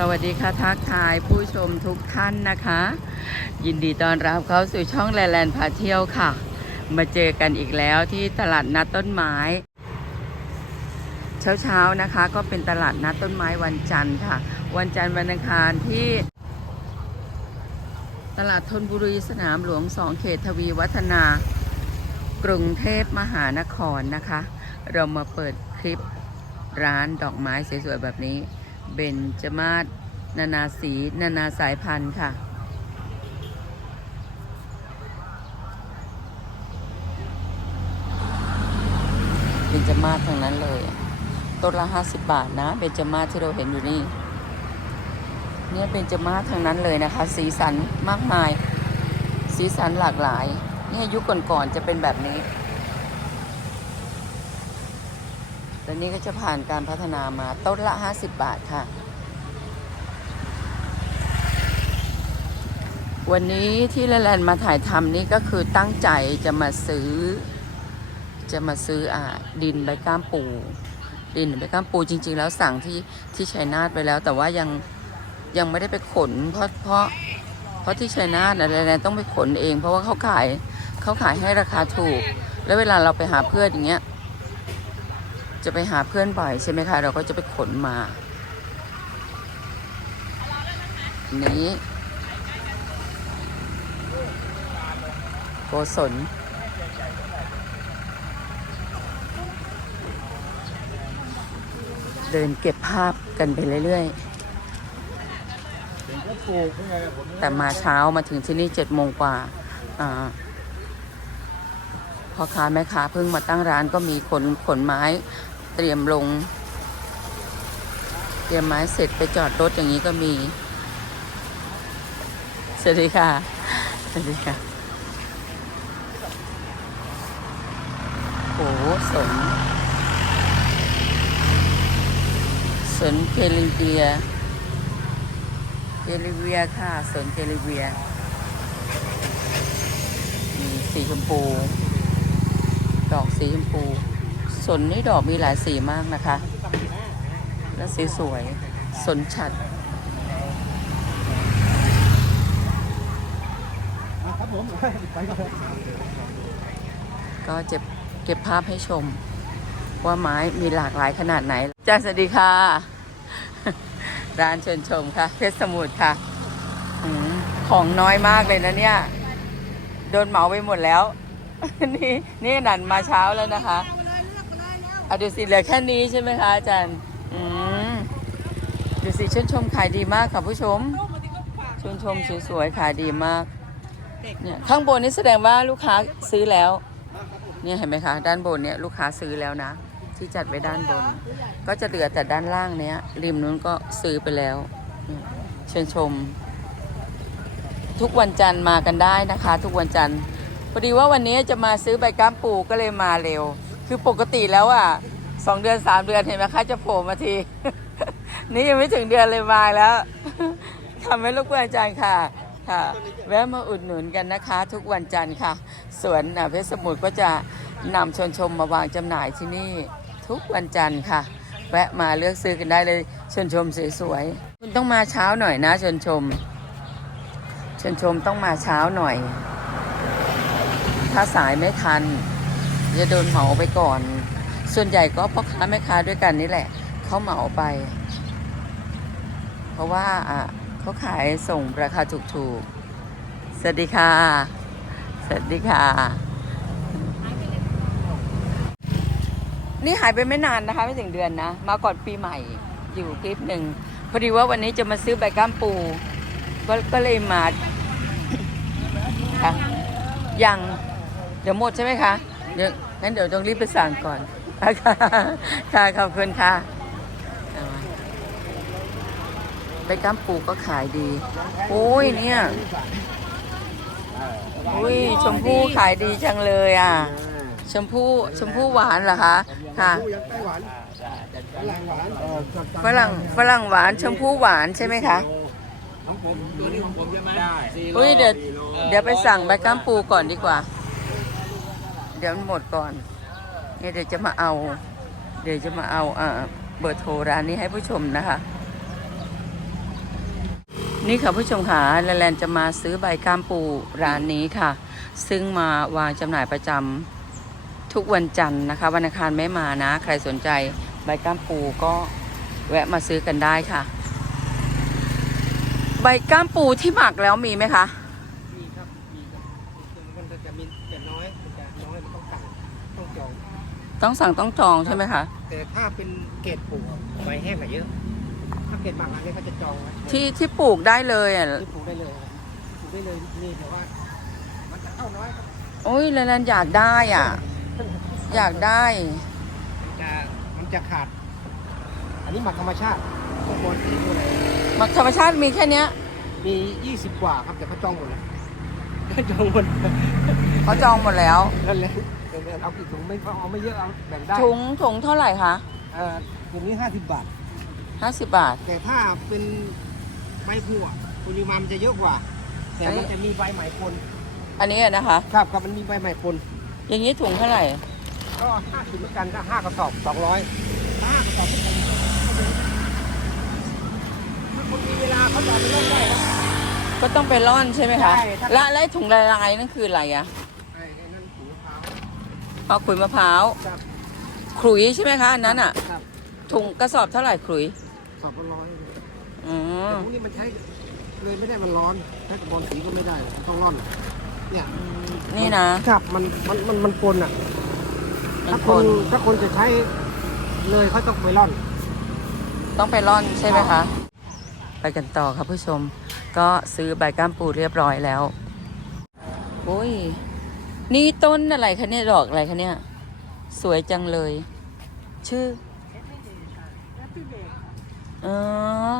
สวัสดีค่ะทักทายผู้ชมทุกท่านนะคะ ยินดีต้อนรับเข้าสู่ช่องแลนแลนพาเที่ยวค่ะ มาเจอกันอีกแล้วที่ตลาดนัดต้นไม้ เช้าๆนะคะ ก็เป็นตลาดนัดต้นไม้วันจันทร์ค่ะ วันจันทร์วันอังคารที่ ตลาดธนบุรีสนามหลวงสองเขตทวีวัฒนา กรุงเทพมหานครนะคะ เรามาเปิดคลิปร้านดอกไม้สวยๆแบบนี้ เบนจมาศนานาสี นานาสายพันธุ์ค่ะ เบนจมาศทั้งนั้นเลยต้นละห้าสิบบาทนะ เบนจมาศที่เราเห็นอยู่นี่ เนี่ยเบนจมาศทั้งนั้นเลยนะคะ สีสันมากมาย สีสันหลากหลาย เนี่ยยุคก่อนๆจะเป็นแบบนี้ แต่นี้ก็จะผ่านการพัฒนามาต้นละ 50 บาทค่ะ วันนี้ที่แลนด์มาถ่ายทำนี่ก็คือตั้งใจจะมาซื้อ จะมาซื้ออ่าดินใบก้ามปู ดินใบก้ามปูจริง ๆ แล้วสั่งที่ที่ชัยนาทไปแล้ว แต่ว่ายังยังไม่ได้ไปขน เพราะเพราะเพราะที่ชัยนาทนะแลนด์ต้องไปขนเอง เพราะว่าเขาขายเขาขายให้ราคาถูก แล้วเวลาเราไปหาเพื่อนอย่างเงี้ย จะไปหาเพื่อนบ่อยใช่ไหมคะ เราก็จะไปขนมา นี้โกศลเดินเก็บภาพกันไปเรื่อยๆ แต่มาเช้ามาถึงที่นี่เจ็ดโมงกว่าพ่อค้าแม่ค้าเพิ่งมาตั้งร้านก็มีขนขนไม้ เตรียมลง เตรียมไม้เสร็จไปจอดรถอย่างนี้ก็มี สวัสดีค่ะ สวัสดีค่ะ โอ้สนสนเกลิเวียเกลิเวียค่ะ สนเกลิเวียมีสีชมพู ดอกสีชมพู สนนี่ดอกมีหลายสีมากนะคะ และสีสวยสนฉัดก่อนก็จะเก็บภาพให้ชม ว่าไม้มีหลากหลายขนาดไหนจ้าสวัสดีค่ะ ร้านเชิญชมค่ะ เพชรสมุทรค่ะอของน้อยมากเลยนะเนี่ย โดนเหมาไปหมดแล้ว นี่นี่นันมาเช้าแล้วนะคะ อะดูสิเหลือแค่นี้ใช่ไหมคะอาจารย์ อืมดูสิชื่นชมขายดีมากค่ะผู้ชม ชื่นชมสวยๆขายดีมาก เนี่ยข้างบนนี่แสดงว่าลูกค้าซื้อแล้ว เนี่ยเห็นไหมคะ ด้านบนเนี่ยลูกค้าซื้อแล้วนะ ที่จัดไว้ด้านบน ก็จะเหลือแต่ด้านล่างเนี้ย ริมนู้นก็ซื้อไปแล้วเนี่ยเชิญชม ทุกวันจันทร์มากันได้นะคะ ทุกวันจันทร์พอดีว่าวันนี้จะมาซื้อใบก้ามปูก็เลยมาเร็ว คือปกติแล้วอะสองเดือนสามเดือนเห็นไหมคะจะโผล่มาที นี่ยังไม่ถึงเดือนเลยมาแล้วทำให้ลูกอาจารย์ค่ะค่ะ แวะมาอุดหนุนกันนะคะ ทุกวันจันทร์ค่ะ สวนเพชรสมุทรก็จะนำชนชมมาวางจำหน่ายที่นี่ ทุกวันจันทร์ค่ะ แวะมาเลือกซื้อกันได้เลยชนชมสวยๆคุณต้องมาเช้าหน่อยนะชนชม ชนชมต้องมาเช้าหน่อย ถ้าสายไม่ทัน จะโดนเหมาไปก่อน ส่วนใหญ่ก็พ่อค้าแม่ค้าด้วยกันนี่แหละเขาเหมาไป เพราะว่าอะเขาขายส่งราคาถูกๆสวัสดีค่ะ สวัสดีค่ะ นี่หายไปไม่นานนะคะ ไม่ถึงเดือนนะ มาก่อนปีใหม่อยู่คลิปหนึ่งพอดีว่าวันนี้จะมาซื้อใบก้ามปู ก็ก็เลยมาค่ะยังเดี๋ยวหมดใช่ไหมคะเดี๋ยว งั้นเดี๋ยวต้องรีบไปสั่งก่อนค่ะค่ะขอบคุณค่ะเอามาใบก้ามปูก็ขายดี โอ้ยเนี่ยอุ้ยชมพู่ขายดีจังเลยอะ ชมพู่ชมพู่หวานเหรอคะ ค่ะผู้ยังไต้หวันฝรั่งหวานเออจัดฝรั่งฝรั่งหวานชมพู่หวานใช่ไหมคะของผมตัวนี้ของผมใช่ไหมได้อุ้ยเดี๋ยวเดี๋ยวไปสั่งใบก้ามปูก่อนดีกว่า เดี๋ยวหมดก่อนเนี่ยเดี๋ยวจะมาเอา เดี๋ยวจะมาเอาอ่าเบอร์โทรร้านนี้ให้ผู้ชมนะคะ นี่ค่ะผู้ชมค่ะแลนแลนจะมาซื้อใบก้ามปูร้านนี้ค่ะ ซึ่งมาวางจำหน่ายประจำทุกวันจันทร์นะคะ วันอังคารไม่มานะ ใครสนใจใบก้ามปูก็แวะมาซื้อกันได้ค่ะ ใบก้ามปูที่หมักแล้วมีไหมคะมีครับมีครับ มันจะมีแต่น้อยมันจะน้อยมันต้องสั่งต้องจองต้องสั่งต้องจองใช่ไหมคะแต่ถ้าเป็นเกรดปลูกใบแห้งอะเยอะ ถ้าเกรดบางอันนี้เขาจะจองไว้ที่ที่ปลูกได้เลยอะที่ปลูกได้เลยครับปลูกได้เลยนี่แต่ว่า มันจะเข้าน้อยครับโอ้ยแลนแลนอยากได้อะ อยากได้ มันจะมันจะขาด อันนี้หมักธรรมชาติพวกบอลสีพวกอะไรหมักธรรมชาติมีแค่เนี้ยมี 20 กว่าครับแต่เขาจองหมดแล้ว จองหมดเขาจองหมดแล้วนั่นแหละเดี๋ยวเอากี่ถุงไม่เอาไม่เยอะเอาแบ่งได้ถุงถุงเท่าไหร่คะเอ่อถุงนี้50บาท50บาท แต่ถ้าเป็นใบพลูอะปริมาณมันจะเยอะกว่า แต่อันนี้มันจะมีใบไหมปนอันนี้อะนะคะ ครับครับมันมีใบไหมปนอย่างนี้ถุงเท่าไหร่ ก็ห้าสิบเหมือนกันก็ห้ากระสอบสองร้อยห้ากระสอบทุกคนถ้าคนมีเวลาเขาจะเอาไปเล่นได้ครับ ก็ต้องไปร่อนใช่ไหมคะใช่ถ้า และและไอ้ถุงลายๆนั่นคืออะไรอะไอ้ไอ้นั่นถุงมะพร้าว เอาขุยมะพร้าวครับ ขลุยใช่ไหมคะอันนั้นอะครับถุงกระสอบเท่าไหร่ขลุยสอบละร้อยเลยอืมแต่พวกนี้มันใช้เลยไม่ได้มันร้อนถ้ากระบอลสีก็ไม่ได้ต้องร่อนเนี่ยนี่นะครับมันมันมันมันปนอะมันถ้าคคนนถ้าคนจะใช้เลยเขาต้องไปร่อน ต้องไปร่อนใช่ไหมคะ ไปกันต่อครับผู้ชม ก็ซื้อใบก้ามปูเรียบร้อยแล้วโอ้ย นี่ต้นอะไรคะเนี่ยดอกอะไรคะเนี่ย สวยจังเลย ชื่อเออ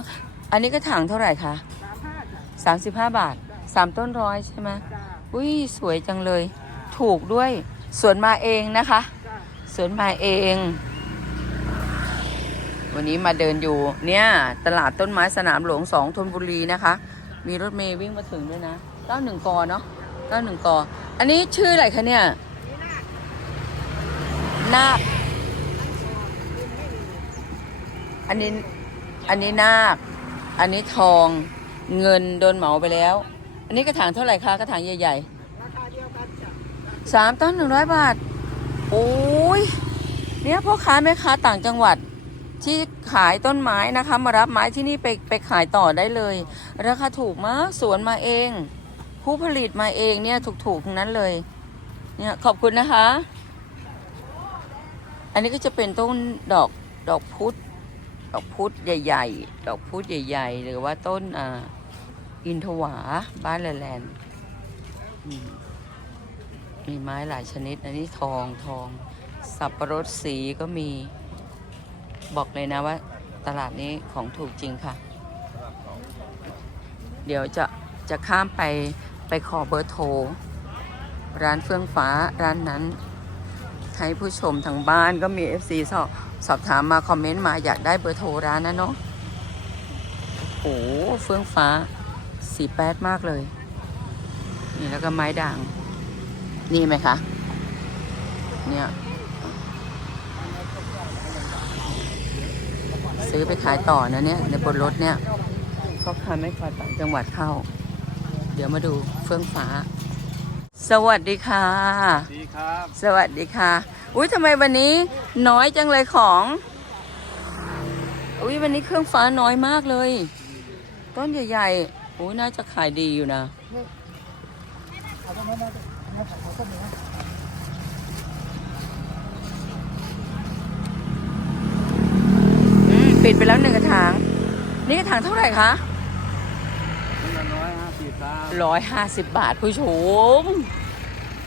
อันนี้ก็ถางเท่าไหร่คะสามสิบห้าบาทสามต้นร้อยใช่ไหมอุ้ยสวยจังเลย ถูกด้วย สวนมาเองนะคะ สวนมาเอง วันนี้มาเดินอยู่ เนี่ย ตลาดต้นไม้สนามหลวงสองธนบุรีนะคะ มีรถเมย์วิ่งมาถึงด้วยนะเก้าหนึ่งกอเนาะเก้าหนึ่งกอ อันนี้ชื่ออะไรคะเนี่ย นาค อันนี้ อันนี้นาค อันนี้ทอง เงินโดนเหมาไปแล้ว อันนี้กระถางเท่าไหร่คะกระถางใหญ่ราคาเดียวกันจ้ะๆสามต้นหนึ่งร้อยบาท โอ้ย เนี่ยพ่อค้าแม่ค้าต่างจังหวัด ที่ขายต้นไม้นะคะ มารับไม้ที่นี่ไปไปขายต่อได้เลย ราคาถูกมากสวนมาเอง ผู้ผลิตมาเองเนี่ยถูกๆทั้งนั้นเลย เนี่ยขอบคุณนะคะ อันนี้ก็จะเป็นต้นดอกดอกพุธดอกพุธใหญ่ ๆ ดอกพุธใหญ่ ๆ หรือว่าต้นอ่าอินทวาบ้านแลแลนด์อืมมีไม้หลายชนิด อันนี้ทองทอง สับประรดสีก็มี บอกเลยนะว่า ตลาดนี้ของถูกจริงค่ะ เดี๋ยวจะจะข้ามไปไปขอเบอร์โทร ร้านเฟื่องฟ้าร้านนั้น ให้ผู้ชมทางบ้านก็มี FC สอบสอบถามมาคอมเมนต์มาอยากได้เบอร์โทรร้านนั้นเนาะโอ้โหเฟื่องฟ้าสีแปดมากเลย นี่แล้วก็ไม้ด่าง นี่ไหมคะ เนี่ย ซื้อไปขายต่อนะเนี่ยในบนรถเนี่ยก็ขายไม่ขายต่างจังหวัดเข้า เดี๋ยวมาดูเฟื่องฟ้า สวัสดีค่ะ ดีครับ สวัสดีค่ะ อุ้ยทำไมวันนี้น้อยจังเลยของ อุ้ยวันนี้เครื่องฟ้าน้อยมากเลย ต้นใหญ่ๆอุ้ยน่าจะขายดีอยู่นะ อืมปิด ไปแล้วหนึ่งกระถาง นี่กระถางเท่าไหร่คะร้อยห้าสิบครับร้อยห้าสิบบาทผู้ชม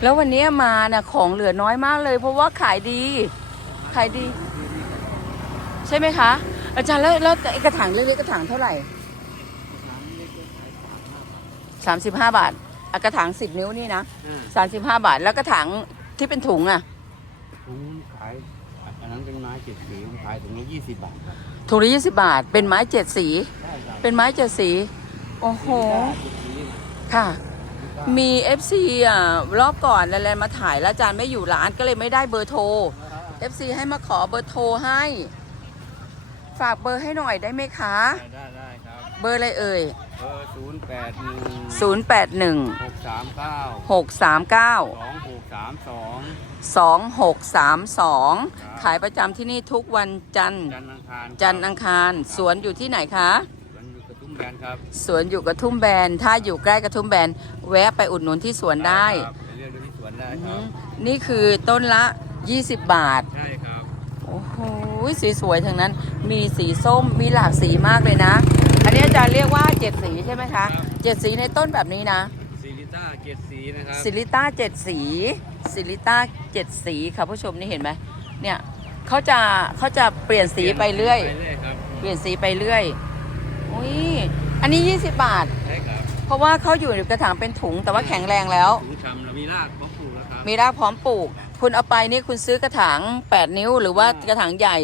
แล้ววันนี้มาน่ะของเหลือน้อยมากเลย เพราะว่าขายดี ขายดี ใช่ไหมคะ อาจารย์แล้วแล้วไอ้กระถางเล็กๆกระถางเท่าไหร่สามสิบห้าบาทอะกระถางสิบนิ้วนี่นะสามสิบห้าบาท แล้วกระถางที่เป็นถุงอะถุงขายอั นนั้นเป็นไม้เจ็ดสีผมขายถุงนี้ยี่สิบบาทครับถุงละยี่สิบาท เป็นไม้เจ็ดสี ใช่ครับเป็นไม้เจ็ดสี โอ้โหเจ็ดสีนะค่ะ มี FC อะรอบก่อนแลนๆมาถ่ายแล้วอาจารย์ไม่อยู่ร้านก็เลยไม่ได้เบอร์โทร FC ให้มาขอเบอร์โทรให้ ฝากเบอร์ให้หน่อยได้ไหมคะได้ได้ครับเบอร์อะไรเอ่ย เบอร์ศูนย์แปดหนึ่ง081 หกสามเก้า639 สองหกสามสอง 2632 ขายประจำที่นี่ทุกวันจันทร์จันทร์อังคารจันทร์อังคาร สวนอยู่ที่ไหนคะมันอยู่กระทุ่มแบนครับสวนอยู่กระทุ่มแบน ถ้าอยู่ใกล้กระทุ่มแบน แวะไปอุดหนุนที่สวนได้ครับไปเรียกดูที่สวนได้อือคหืรัอบนี่คือต้นละ 20 บาท ใช่ครับโอ้โหสีสวยๆทั้งนั้น มีสีส้ม มีหลากสีมากเลยนะ อันนี้อาจารย์เรียกว่าเจ็ดสีใช่ไหมคะเจ็ดสีในต้นแบบนี้นะ ซีริต้าเกตสีนะครับซิลิต้าเจ็ดสีซิลิต้า เจ็ดสีค่ะผู้ชมนี่เห็นไหมเนี่ยเขาจะเขาจะเปลี่ยนสีไปเรื่อย ไปเรื่อยครับเปลี่ยนสีไปเรื่อยอุ้ยอันนี้ 20 บาท ใช่ครับเพราะว่าเขาอยู่ในกระถางเป็นถุงแต่ว่าแข็งแรงแล้ว ถุงชำเรามีรากพร้อมปลูกแล้วครับ มีรากพร้อมปลูก คุณเอาไปนี่คุณซื้อกระถาง 8 นิ้ว หรือว่ากระถางใหญ่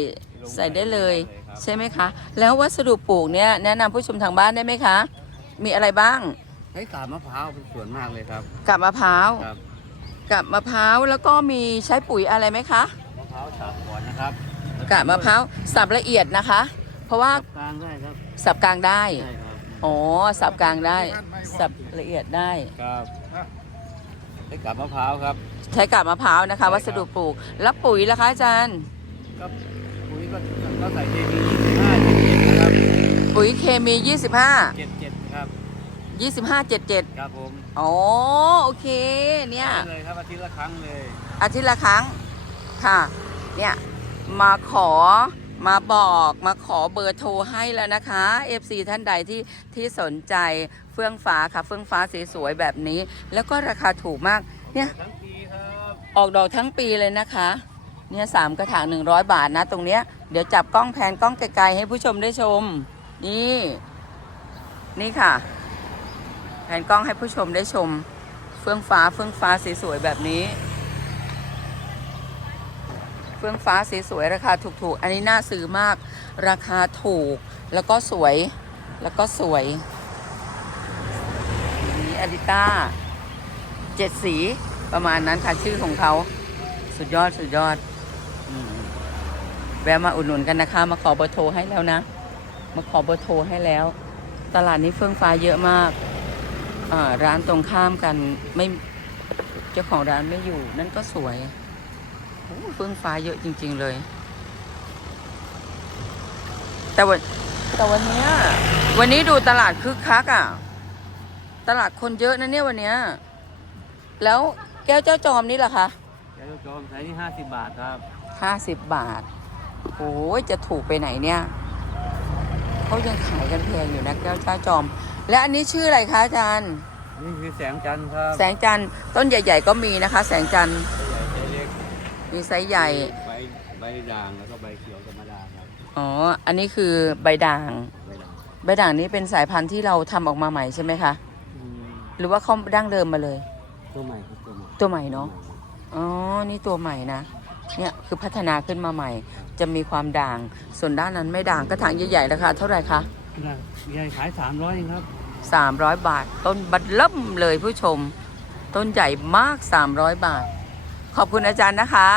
ใส่ได้เลยใช่ไหมคะ แล้ววัสดุปลูกเนี่ยแนะนำผู้ชมทางบ้านได้ไหมคะ มีอะไรบ้างใช้กาบมะพร้าวเป็นส่วนมากเลยครับ กับมะพร้าว ครับ กับมะพร้าวแล้วก็มีใช้ปุ๋ยอะไรไหมคะมะพร้าวสับก่อนนะครับกับมะพร้าวสับละเอียดนะคะ เพราะว่าสับกลางได้ครับสับกลางได้ใช่ครับอ๋อสับกลางได้ สับละเอียดได้ครับใช้กาบมะพร้าวครับ ใช้กาบมะพร้าวนะคะ วัสดุปลูกแล้วปุ๋ยล่ะคะอาจารย์ก็ปุ๋ยก็ก็ใส่เคมี25 77นะครับปุ๋ยเคมี 25 77 ครับ25 77ครับผมอ๋อโอเค เนี่ยได้เลยครับอาทิตย์ละครั้งเลยอาทิตย์ละครั้งค่ะ เนี่ยมาขอมาบอกมาขอเบอร์โทรให้แล้วนะคะ FC ท่านใดที่ที่สนใจเฟื่องฟ้าค่ะ เฟื่องฟ้าสีสวยแบบนี้ แล้วก็ราคาถูกมาก เนี่ยทั้งปีครับออกดอกทั้งปีเลยนะคะ เนี่ยสามกระถาง 100 บาทนะ ตรงเนี้ยเดี๋ยวจับกล้องแผนกล้องไกลๆให้ผู้ชมได้ชม นี่ นี่ค่ะ แผนกล้องให้ผู้ชมได้ชม เฟื่องฟ้าเฟื่องฟ้าสีสวยแบบนี้ เฟื่องฟ้าสีสวยราคาถูกๆ อันนี้น่าซื้อมาก ราคาถูกแล้วก็สวยแล้วก็สวยอันนี้อดิต้าเจ็ดสีประมาณนั้นค่ะชื่อของเขาสุดยอดสุดยอดแวะมาอุดหนุนกันนะคะ มาขอเบอร์โทรให้แล้วนะ มาขอเบอร์โทรให้แล้ว ตลาดนี้เฟื่องฟ้าเยอะมาก ร้านตรงข้ามกันไม่เจ้าของร้านไม่อยู่ นั่นก็สวยโอ้เฟื่องฟ้าเยอะจริง ๆเลย แต่วันแต่วันเนี้ยวันนี้ดูตลาดคึกคักอะ ตลาดคนเยอะนะเนี่ยวันเนี้ยแล้วแก้วเจ้าจอมนี่ล่ะคะแก้วจอมใช้ที่50บาทครับห้าสิบบาทโอ้ยจะถูกไปไหนเนี่ยเขายังขายกันแพงอยู่นะแก้วเจ้าจอม และอันนี้ชื่ออะไรคะอาจารย์ นี่คือแสงจันทร์ครับแสงจันทร์ต้นใหญ่ ๆ ก็มีนะคะ แสงจันทร์ใบเล็กมีไซส์ใหญ่ ใบใบด่างแล้วก็ใบเขียวธรรมดาครับอ๋อ อันนี้คือใบด่าง ใบด่างใบด่างนี้เป็นสายพันธุ์ที่เราทำออกมาใหม่ใช่ไหมคะ อืมหรือว่าเขาดั้งเดิมมาเลย ตัวใหม่ครับตัวใหม่ตัวใหม่เนาะ อ๋อ นี่ตัวใหม่นะ เนี่ยคือพัฒนาขึ้นมาใหม่ จะมีความด่าง ส่วนด้านนั้นไม่ด่างกระถางใหญ่ๆราคาเท่าไหร่คะใหญ่ขาย300เองครับ 300 บาท ต้นบัดเริ่มเลยผู้ชม ต้นใหญ่มาก 300 บาท ขอบคุณอาจารย์นะคะ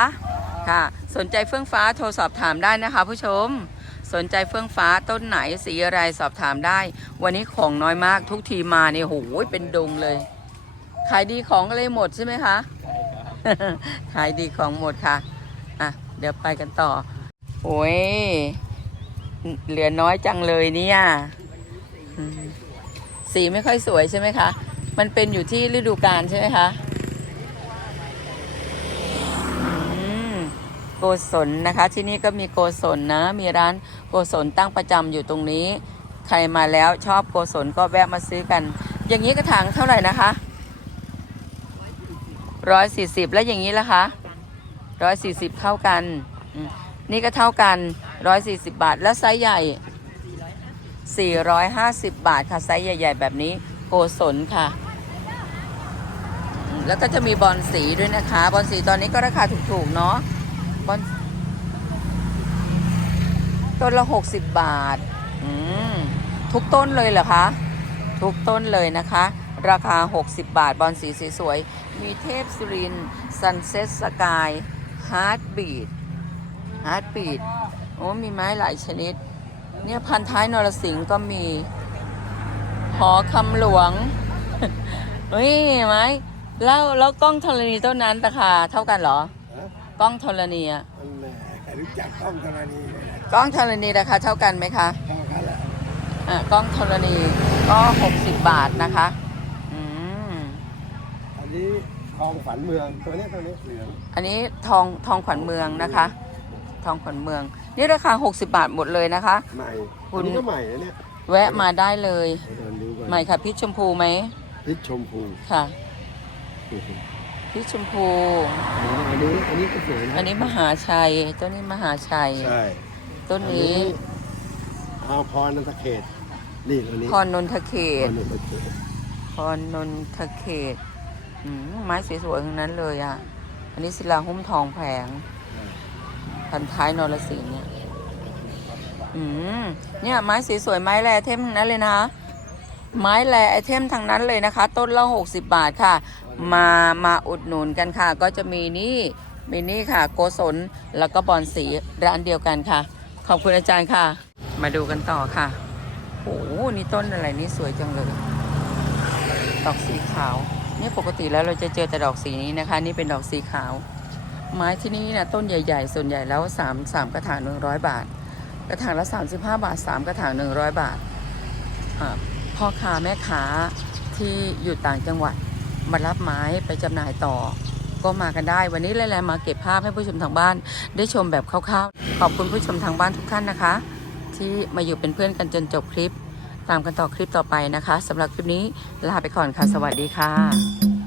ค่ะ สนใจเฟื่องฟ้าโทรสอบถามได้นะคะผู้ชม สนใจเฟื่องฟ้าต้นไหนสีอะไรสอบถามได้ วันนี้ของน้อยมากทุกทีมาเนี่ยโหยเป็นดงเลยขายดีของก็เลยหมดใช่ไหมคะขายดีของหมดค่ะอะ เดี๋ยวไปกันต่อโอ้ยเหลือน้อยจังเลยเนี่ย สีไม่ค่อยสวยใช่ไหมคะ มันเป็นอยู่ที่ฤดูกาลใช่ไหมคะโกศลนะคะ ที่นี่ก็มีโกศลนะ มีร้านโกศลตั้งประจำอยู่ตรงนี้ ใครมาแล้วชอบโกศลก็แวะมาซื้อกัน อย่างนี้กระถางเท่าไหร่นะคะร้อยสี่สิบแล้วอย่างนี้ล่ะคะร้อยสี่สิบเท่ากัน นี่ก็เท่ากันร้อยสี่สิบบาทแล้วไซส์ใหญ่ 450 บาทค่ะไซส์ใหญ่ ๆ แบบนี้โกศลค่ะ แล้วก็จะมีบอลสีด้วยนะคะ บอลสีตอนนี้ก็ราคาถูกๆเนาะบอลต้นละ 60 บาททุกต้นเลยเหรอคะ ทุกต้นเลยนะคะ ราคา 60 บาท บอลสีสวยๆมีเทพสุรินซันเซ็ตสกายฮาร์ดบีดฮาร์ดบีดโอ้มีไม้หลายชนิด เนี่ยพันท้ายนรสิงห์ก็มีหอคำหลวงเฮ้ยเห็นไหมแล้วแล้วกล้องธรณีต้นนั้นราคาเท่ากันเหรอฮะกล้องธรณีอะอันแหละใครรู้จักกล้องธรณีเลยนะกล้องธรณีราคาเท่ากันไหมคะเท่ากันแหละอะกล้องธรณีก็60บาทนะคะอืมอันนี้ทองฝันเมืองตัวนี้ตัวนี้เหลืองอันนี้ทองทองขวัญเมืองนะคะ ทองขวัญเมือง นี่ราคา 60 บาทหมดเลยนะคะ ใหม่คุณอันนี้ก็ใหม่นะเนี่ยแวะมาได้เลย เดี๋ยวดูก่อนใหม่ค่ะพริชชมพูไหมพริกชมพูค่ะพริชชมพูอ๋ออันนี้อันนี้ก็สวยนะอันนี้มหาชัยต้นนี้มหาชัย ใช่ต้นนี้เอาพรนันทเขตนี่ตัวนี้พรนนทเขพตรนันทเขตพรนนทเขตอืมไม้สวยๆทั้งนั้นเลยอะ อันนี้ศิลาหุ้มทองแผง พันท้ายนรสิงห์เนี่ย อืม เนี่ย ไม้สีสวยไม้แรเทมทั้งนั้นเลยนะคะไม้แรไอเทมทั้งนั้นเลยนะคะ ต้นละหกสิบบาทค่ะ มามาอุดหนุนกันค่ะ ก็จะมีนี่มีนี่ค่ะ โกศลแล้วก็บอลสีร้านเดียวกันค่ะ ขอบคุณอาจารย์ค่ะ มาดูกันต่อค่ะโอ้โหนี่ต้นอะไรนี่สวยจังเลย ดอกสีขาวเนี่ยปกติแล้วเราจะเจอแต่ดอกสีนี้นะคะ นี่เป็นดอกสีขาว ไม้ที่นี่นะต้นใหญ่ ๆ ส่วนใหญ่แล้ว3 3กระถาง100 บาท กระถางละ 35 บาท 3 กระถาง100 บาทอ่าพ่อค้าแม่ค้าที่อยู่ต่างจังหวัดมารับไม้ไปจำหน่ายต่อ ก็มากันได้ วันนี้แลๆมาเก็บภาพให้ผู้ชมทางบ้าน ได้ชมแบบคร่าวๆ ขอบคุณผู้ชมทางบ้านทุกท่านนะคะ ที่มาอยู่เป็นเพื่อนกันจนจบคลิป ตามกันต่อคลิปต่อไปนะคะสำหรับคลิปนี้ลาไปก่อนค่ะ สวัสดีค่ะ